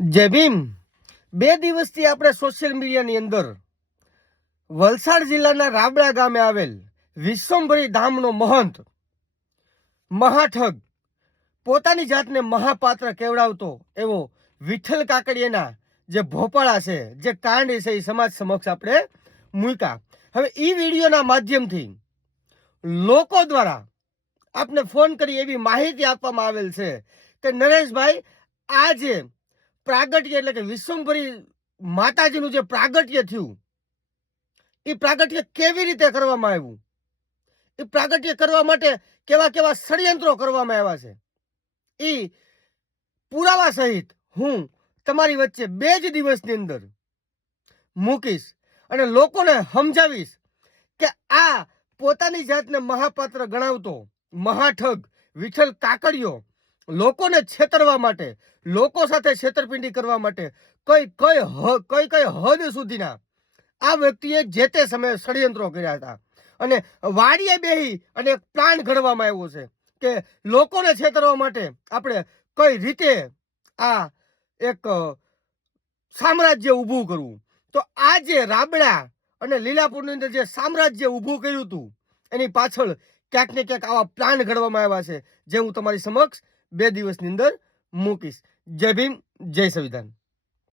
જય ભીમ. 2 દિવસથી આપણે સોશિયલ મીડિયાની અંદર વલસાડ જિલ્લાના રાબડા ગામે આવેલ વિશ્વંભરી ધામનો મહંત મહાઠગ પોતાની જાતને મહાપાત્ર કેવડાવતો એવો વિઠ્ઠલ કાકડિયાના જે ભોપાળા છે, જે કાંડ છે, એ સમાજ સમક્ષ આપણે મૂક્યા. હવે એ વિડીયોના માધ્યમથી લોકો દ્વારા આપને ફોન કરી એવી માહિતી આપવામાં આવેલ છે કે નરેશભાઈ, આ જે પ્રાગટ્ય એટલે કે વિશ્વંભરી માતાજીનું જે પ્રાગટ્ય થયું, એ પ્રાગટ્ય કેવી રીતે કરવામાં આવ્યું, એ પ્રાગટ્ય કરવા માટે કેવા કેવા ષડયંત્રો કરવામાં આવ્યા છે, એ પુરાવા સહિત હું તમારી વચ્ચે 2 જ દિવસની અંદર મૂકીશ અને લોકોને સમજાવીશ કે આ પોતાની જાતને મહાપાત્ર ગણાવતો મહાઠગ વિઠ્ઠલ કાકડિયો લોકોને છેતરવા માટે, લોકો સાથે છેતરપિંડી કરવા માટે કઈ કઈ હદ સુધીના આ વ્યક્તિએ જે તે સમયે ષડયંત્રો કર્યા હતા. અને વાડીએ બેહી અને એક પ્લાન ઘડવામાં આવ્યો છે કે લોકોને છેતરવા માટે આપણે કઈ રીતે આ એક સામ્રાજ્ય ઊભું કરવું. તો આ જે રાબડા અને લીલાપુરની અંદર જે સામ્રાજ્ય ઊભું કર્યું હતું, એની પાછળ ક્યાંક ને ક્યાંક આવા પ્લાન ઘડવામાં આવ્યા છે, જે હું તમારી સમક્ષ 2 દિવસની અંદર મૂકીશ. જય ભીમ, જય સંવિધાન.